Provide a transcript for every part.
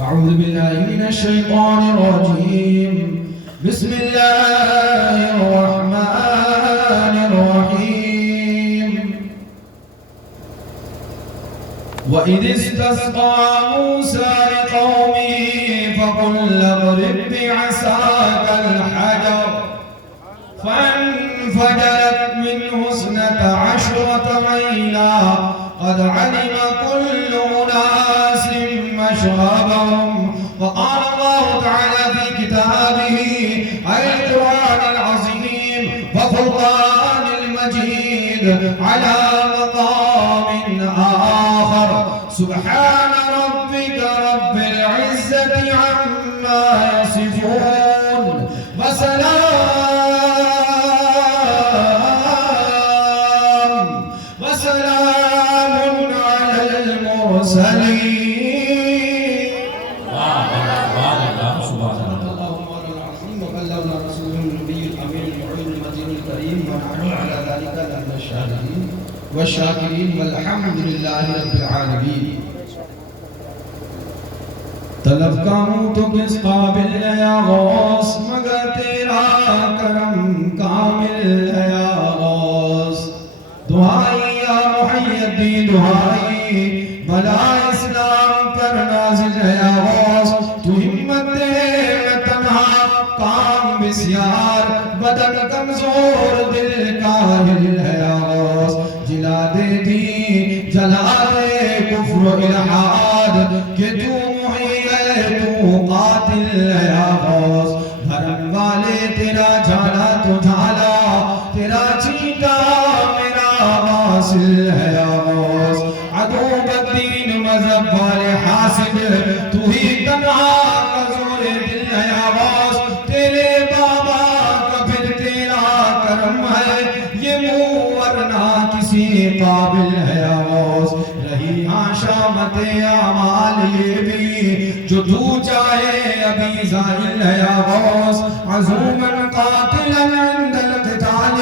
أعوذ بالله من الشيطان الرجيم بسم الله الرحمن الرحيم وإذ استسقى موسى لقومه فقل اضرب بعصاك الحجر فانفجرت منه 12 عينا قد علم كل أناس مشربهم وقال الله تعالى في كتابه القرآن العظيم وفرقان المجيد على مقام آخر سبحان ربك رب العزة عما يصفون وسلام على المرسلين والشاکرین والحمد للہ رب العالمین. طلب کاموں تو کس قابل ہے یا غوث مگر تیرا کرم کامل ہے یا غوث. دعائی یا محی الدین دعائی بلا اسلام پر نازل ہے یا غوث. تو ہمت دے میں تنہا کام بسیار بدن کمزور دل کاہل ہے یا غوث. جلا دے دی جلا دے کفر و الحاد کہ تو محی ہے تو قاتل ہے یا غوث. حرم والے تیرا جھالا تو جھالا تیرا چیٹا میرا واصل ہے یا غوث. عدو بدین مذہب والے حاسد تو ہی تنہا قصور دل ہے یا غوث. تیرے بابا کا پھر تیرا کرم ہے یہ منہ ورنہ کسی قابل ہے یا غوث. رہی شامت اعمال یہ بھی جو تو چاہے ابھی زائل ہے یا غوث. عزوما قاتلا عند القتال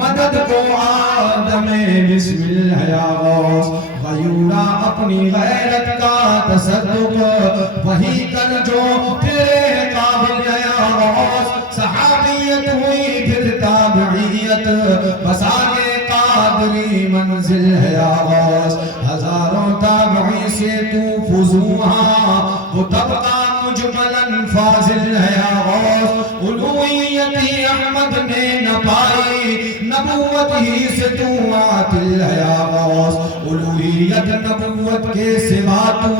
مدد کو آدم بسم اللہ یا غوث. غیورا اپنی غیرت کا تصدق وہی کر جو تیرے قابل ہے یا غوث. صحابیت ہوئی پھر تابعیت بس آگے قادری منزل ہے یا غوث. ہزاروں تابعی سے تو فضوہاں وہ طبقہ مجملاً فاضل ہے یا غوث. الوہیتی احمد نے نہ پائی نبوت ہی سے تو عاطل ہے یا غوث. الوہیت نبوت کے سوا تو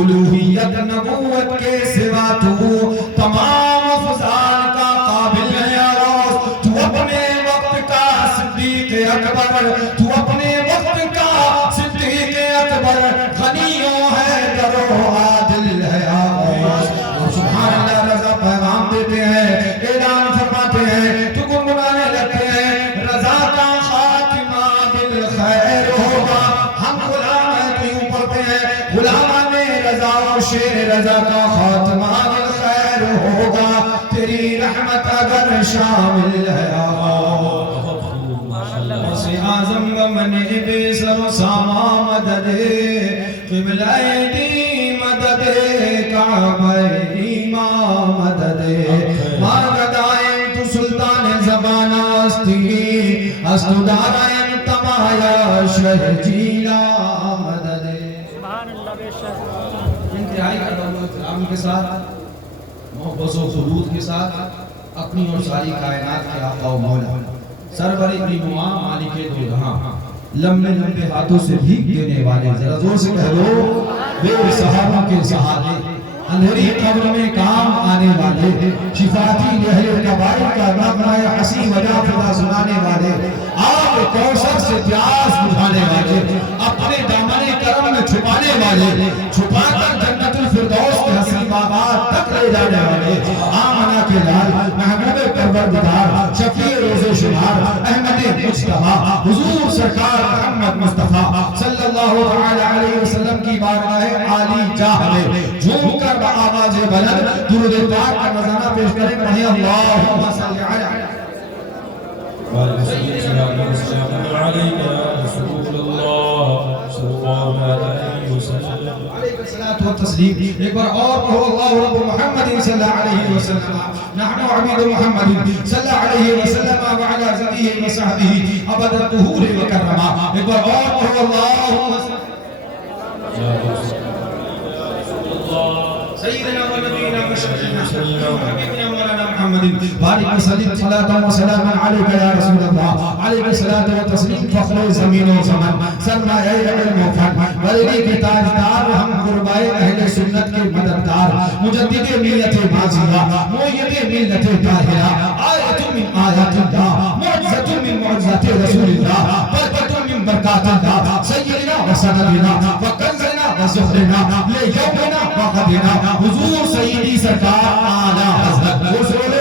الوہیت نبوت کے سوا تو تمام افضال کا قابل ہے یا غوث. تو اپنے وقت کا صدیق اکبر تو اپنے وقت کا صدیق اکبر غنیوں ہے درو عادل ہے یا غوث. سبحان اللہ رضا پیغام دیتے ہیں اعلان فرماتے ہیں تو گنگنانے لگتے ہیں رضا کا خاتمہ بالخیر ہوگا. ہم غلام ہیں کیوں پڑھتے ہیں غلامان رضا و شیر رضا کا خاتمہ بالخیر ہوگا. تیری رحمت اگر شامل ہے یا غوث. غوث اعظم و منہب سر و ساما مدد قبلہ دی مدد کعبہ ایمان مدد ماغدائیں تو سلطان زبان استی استدارائیں تمایا شہ جیلا مدد. انتہائی ادب و احترام کے ساتھ محبت و خلود کے ساتھ اپنی اور ساری کائنات کے آقا و مولا سرور نما مالک دو جہاں لمبے لمبے ہاتھوں سے بھیگ دینے والے ذرا زور سے کہہ دو بے صحابہ کے سہارے اندھیری قبر میں کام آنے والے شفاعتی اہل کبائر کا نغمہ حسین وجہ فدا سنانے والے آب کوثر سے پیاس بجھانے والے اپنے دامن کرم میں چھپانے والے چھپا کر جنت الفردوس کے حسین باغات تک لے جانے والے آمنہ کے لال محبوب پروردگار شفیع روز شمار احمد مصطفیٰ حضور سرکار محمد مصطفیٰ صلی اللہ علیہ وسلم کی بارگاہ عالی جاہ میں جھوم کر بآواز بلند درود پاک کا نظرانہ پیش کریں. پڑھیں اللہم صلی علیہ وسلم علیکہ رسول اللہ صلی اللہ علیہ وسلم. علیہ الصلوۃ و تسلیم. ایک بار اور کہو اللہ رب محمد صلی اللہ علیہ وسلم نحن عبید محمد صلی اللہ علیہ وسلم وعلى ذریہ وصحبہ ابد الظہور وکرما. ایک بار اور کہو اللہم سیدنا و نبینا و شفیعنا و حبیبنا مولانا محمد بارک وسلم صلاة و سلاما علیک یا رسول اللہ علیک صلاة و تسلیم فخر زمین و زمان سرمایہ علم و فن ولیلی کے تاجدار ہم قربائے اہل سنت کے مددگار مجدد ملت ماضیہ موید ملت طاہرہ آیت من آیات اللہ معجزت من معجزات رسول اللہ برکت من برکات اللہ سیدنا و سندنا و کنزنا و زخرنا لیومنا و غدنا حضور سیدی سرکار آلہ حضرت کون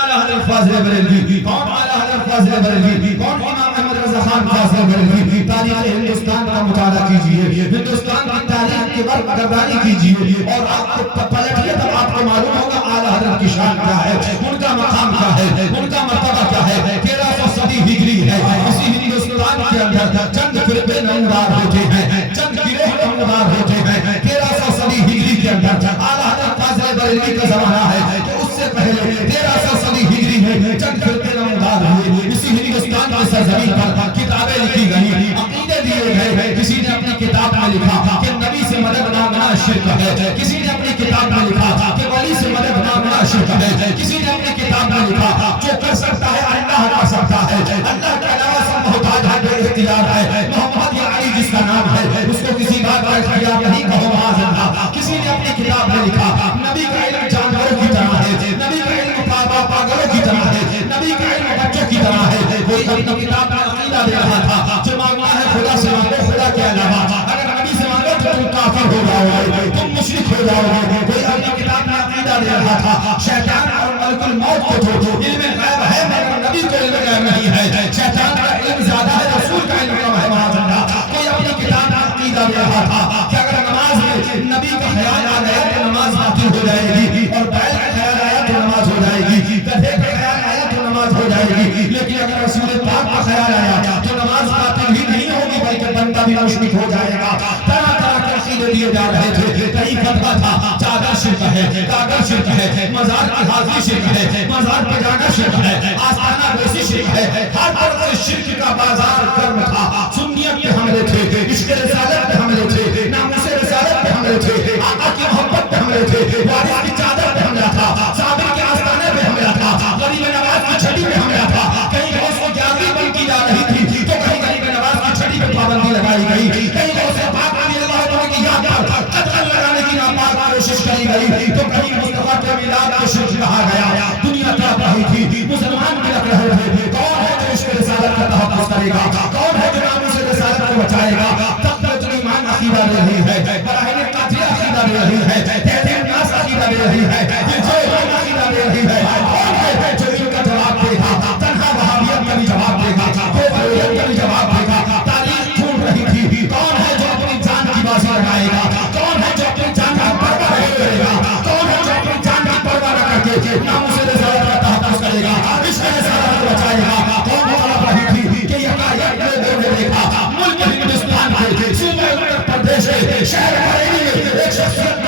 آلہ حضرت فاضل بریلوی کون آلہ حضرت فاضل بریلوی کون امام احمد رضا خان فاضل بریلوی تاریخ ہندوستان کا مطالعہ کیجئے ہندوستان کی تاریخ کے ورق گردانی کیجئے اور آپ کو پلٹیے تب آپ کو معلوم ہوگا آلہ حضرت کی شان کیا ہے ان کا مقام کیا ہے ان کا مرتبہ کیا ہے 1300 صدی ہجری ہے اسی ہندوستان کے اندر چند فرقے نمودار ہوتے ہیں چند گروہ نمودار ہوتے ہیں 1300 صدی ہجری کے اندر آلہ حضرت فاضل بریلوی کا زمانہ ہے کہ اس سے پہلے 1300 صدی ہجری میں چند فرقے نمودار ہوئے اسی ہندوستان کے سرزمین پر کتابیں لکھی گئی عقیدے دیے گئے کسی نے اپنی کتاب میں لکھا کہ نبی سے مدد مانگنا شرک ہے کسی نے اپنی کتاب میں لکھا کہ ولی سے مدد مانگنا شرک ہے کسی نے اپنی کتاب میں لکھا جو کر سکتا ہے اللہ کر سکتا ہے اللہ کے علاوہ سب محتاج ہے بے اختیار ہے محمد یا علی جس کا نام ہے اس کو کسی بات کا اختیار نہیں کہو معاذ اللہ کسی نے اپنی کتاب میں لکھا نبی کا علم جانوروں کی طرح ہے نبی کا علم پاگلوں کی طرح ہے نبی کا علم بچوں کی طرح ہے کوئی اپنی کتاب میں عقیدہ دے رہا تھا جو مانگنا ہے خدا سے مانگو خدا کے علاوہ اگر نبی سے مانگو تو تم کافر ہو جاؤ گے تم مشرک ہو جاؤ گے کوئی اپنی کتاب میں عقیدہ دے رہا تھا شیطان اور ملک الموت کو جو علم غیب ہے مگر نبی کو علم غیب نہیں ہے شیطان کا علم زیادہ ہے رسول کا علم کم ہے معاذ اللہ کوئی اپنی کتاب میں عقیدہ دے رہا تھا کہ اگر نماز میں نبی کا خیال آ گیا تو نماز باطل ہو جائے گی اور بیل کا خیال آیا تو نماز ہو جائے گی گدھے کا خیال آیا تو نماز ہو جائے گی لیکن اگر رسول پاک کا خیال آیا تو نماز باطل ہی نہیں ہوگی بلکہ بندہ بھی مشرک ہو جائے گا طرح طرح کے عقیدے دیے جا رہے تھے کہیں فتویٰ تھا چادر شرک ہے کاغذ شرک ہے مزار کی حاضری شرک ہے مزار پہ جانا شرک ہے آستانہ ویسی شرک ہے ہر طرف سے شرک کا بازار گرم تھا سنیت پہ حملے تھے عشق رسالت پہ حملے تھے ناموس رسالت پہ حملے تھے آقا کی محبت پہ حملے تھے وارث کی چادر پہ حملہ تھا صابر کے آستانے پہ حملہ تھا غریب نواز کی چھڑی پہ حملہ تھا کہیں غوث کو گیارہویں بن کی جا رہی تھی تو کہیں غریب نواز کی چھڑی پہ پابندی لگائی گئی کہیں غوث پاک رضی اللہ عنہ کی یاد پر قتل لگانے کی ناپاک کوشش کری گئی تو کہیں مصطفیٰ کے میلاد کو شرک کہا گیا دنیا تڑپ رہی تھی مسلمان بلک رہے تھے کون ہے جو عشق رسالت کا تحفظ کرے گا کون ہے جو ناموس رسالت کو بچائے گا تب تک ایمان عقیدہ دے رہی ہے براہین قاتل عقیدہ دے رہی ہے تحریر ناس عقیدہ دے رہی ہے یہ جو عقیدہ دے رہی ہے کون ہے جو ان کا جواب دے گا تنہا وہابیت کا بھی جواب دے گا کوفریت کا بھی جواب دے گا تاریخ چھوٹ رہی تھی کون ہے جو اپنی جان کی بازی لگائے گا کون ہے جو اپنی جان کا پرواہ نہیں کرے گا کون ہے جو اپنی جان کی پرواہ نہ کر کے ناموس رسالت کا تحفظ کرے گا عشق رسالت کو بچائے گا کون طلب رہی تھی کہ یکایک لوگوں نے دیکھا ملک ہندوستان کے صوبہ اتر پردیش کے شہر بریلی میں ایک شخصیت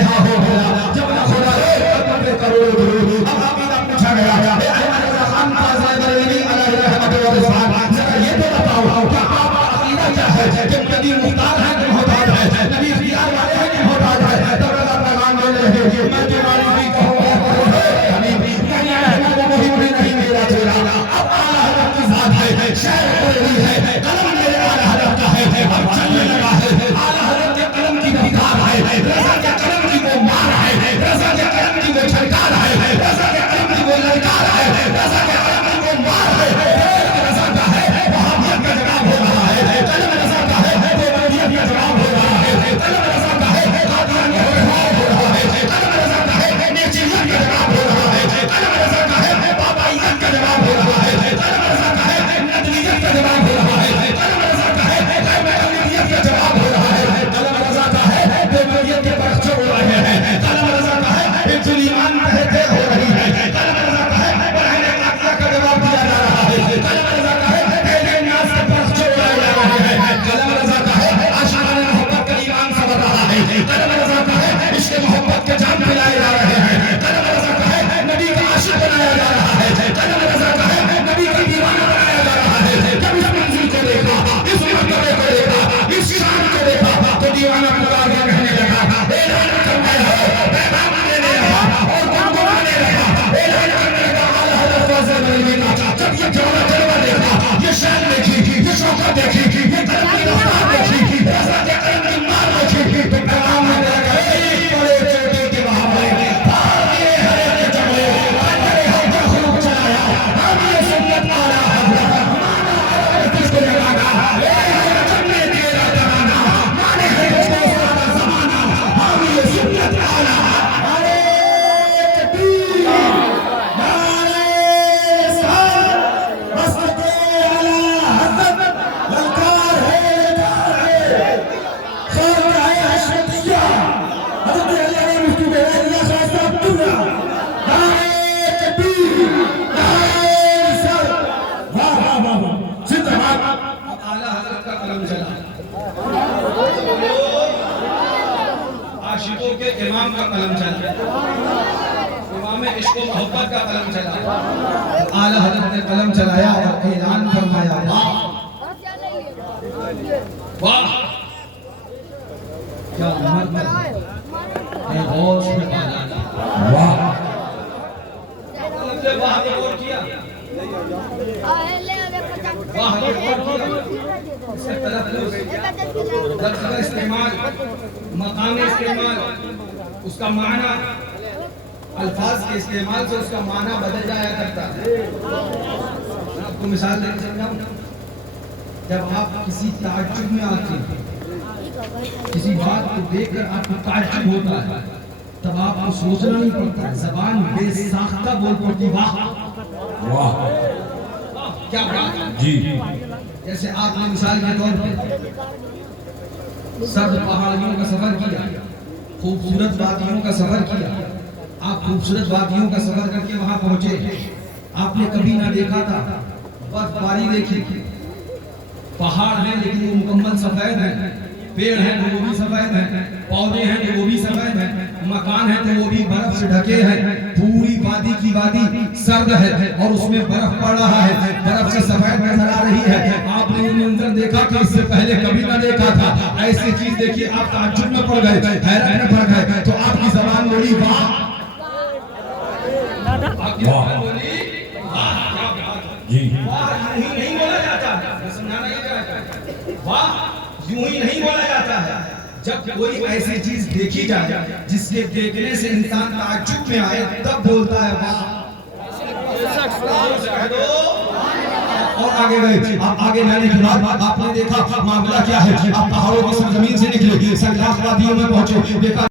رہا ہو گیا جب نہ خدا تم پہ کروڑوں درود اب عقیدہ پوچھا گیا احمد رضا خان فاضل بریلوی علیہ رحمت و رضوان ذرا یہ تو بتاؤ کہ آپ کا عقیدہ کیا ہے کہ نبی مختار ہے کہ محتاج ہے نبی اختیار والے ہیں کہ محتاج ہے تب رضا پیغام دے رہے ہیں میں تمہاری بھی کہوں نہیں میرا چہرہ اب اعلیٰ حضرت کی ذات ہے شعر بریلوی ہے قلم میرے اعلیٰ حضرت کا ہے اب چلنے لگا ہے اعلیٰ حضرت کے قلم کی بھیکار ہے رضا کے قلم کی وہ مار ہے رضا کے قلم کی وہ چھڑکار ہے رضا کے قلم کی وہ للکار ہے رضا کے قلم کی وہ مار ہے رضا کا ہے وہابیت کا جواب ہو رہا ہے قلم رضا کا ہے دیوبندیت کا جواب ہو رہا ہے قلم رضا کا ہے قادیانیت کا جواب ہو رہا ہے قلم رضا کا ہے نیچریت کا جواب ہو رہا ہے قلم رضا کا ہے بابائیت کا جواب ہو رہا ہے قلم رضا کا ہے ندویت کا جواب ہو رہا ہے قلم رضا کا ہے غیبیت کا جواب ہو رہا ہے قلم رضا کا ہے دیوبندیت کے پرچے ہو رہے ہیں قلم رضا کا ہے ایمان تہتے ہو رہی ہے قلم رضا کا ہے برہنِ عقیدہ کا جواب دیا جا رہا ہے قلم رضا کا ہے تیرے ناز کے پرچے اڑائے جا رہے ہیں قلم رضا کا ہے عاشقانہ محبت کا ایمان سبر رہا ہے قلم رضا کا ہے عشق محبت کے جام پلائے جا رہے ہیں قلم رضا کا ہے نبی کا عاشق بنایا جا رہا ہے قلم رضا کا ہے نبی کا دیوانہ بنایا جا رہا ہے جب اس منزل کو دیکھا اس مرتبے کو دیکھا اس شان کو دیکھا تو دیوانہ پکار کے کہنے لگا اعلان کروایا ہو پیغام دینے لگا اور گنگنانے لگا اعلان کرنے لگا اعلیٰ حضرت فاضل بریلوی کا جب یہ جلوہ دیکھا یہ شان دیکھی یہ شوکت دیکھی یہ قلم کی رفتار دیکھی رضا کے قلم کی مار دیکھی تو پیغام میں لگا ایک بڑے چوٹی کے وہابے بھاگے ہرے کے چڑھے بندے ہر کا خوب چلایا ہم یہ سنت اعلیٰ حضرت مانا حضرت اس کو لگانا اے حضرت نے تیرا ترانا مانے حضرت کو سارا زمانہ ہم یہ سنت اعلیٰ نعرہ تکبیر نعرہ رسالت مسجد اعلیٰ حضرت للکار ہے خانقاہ حشمتیہ حضرت علی مفتی بہریا خان صاحب دورہ نعرہ تکبیر نعرہ رسالت واہ واہ واہ واہ زندہ باد اعلیٰ حضرت کا قلم چلا عاشقوں کے امام کا قلم چلا امام عشق و محبت کا قلم چلا اعلیٰ حضرت نے قلم چلایا اور اعلان فرمایا واہ واہ کیا عمر ہے غوث میں بالا واہ نے واہ کو اور کیا واہ کو اور کیا اس کا تلفظ لفظ کا استعمال مقام استعمال اس کا معنی الفاظ کے استعمال سے اس کا معنی بدل جایا کرتا ہے میں آپ کو مثال دے کے سمجھاؤں جب آپ کسی تعجب میں آتے ہیں کسی بات کو دیکھ کر آپ کو تعجب ہوتا ہے تب آپ کو سوچنا نہیں پڑتا زبان بے ساختہ بول پڑتی واہ واہ کیا بات جی جیسے آپ نے مثال کے طور پہ سرد پہاڑیوں کا سفر کیا خوبصورت وادیوں کا سفر کیا آپ خوبصورت وادیوں کا سفر کر کے وہاں پہنچے آپ نے کبھی نہ دیکھا تھا برف باری دیکھی پہاڑ ہیں لیکن وہ مکمل سفید ہیں پیڑ ہیں تو وہ بھی سفید ہیں پودے ہیں تو وہ بھی سفید ہیں مکان ہیں تو وہ بھی برف سے ڈھکے ہیں پوری وادی کی وادی سرد ہے اور اس میں برف پڑ رہا ہے برف سے سفید نظر آ رہی ہے آپ نے یہ منظر دیکھا کہ اس سے پہلے کبھی نہ دیکھا تھا ایسی چیز دیکھی آپ تعجب میں پڑ گئے حیرت میں پڑ گئے تو آپ کی زبان بولی واہ آپ کی زبان بولی واہ یوں ہی نہیں بولا جاتا ہے سمجھانا یہ چاہتا ہے واہ یوں ہی نہیں بولا جاتا ہے جب کوئی ایسی چیز دیکھی جائے جس کے دیکھنے سے انسان تعجب میں آئے تب بولتا ہے واہ اور آگے گئے آپ آگے جانے کے بعد آپ نے دیکھا معاملہ کیا ہے آپ پہاڑوں کی سرزمین سے نکلے سرگلاخ وادیوں میں پہنچے دیکھا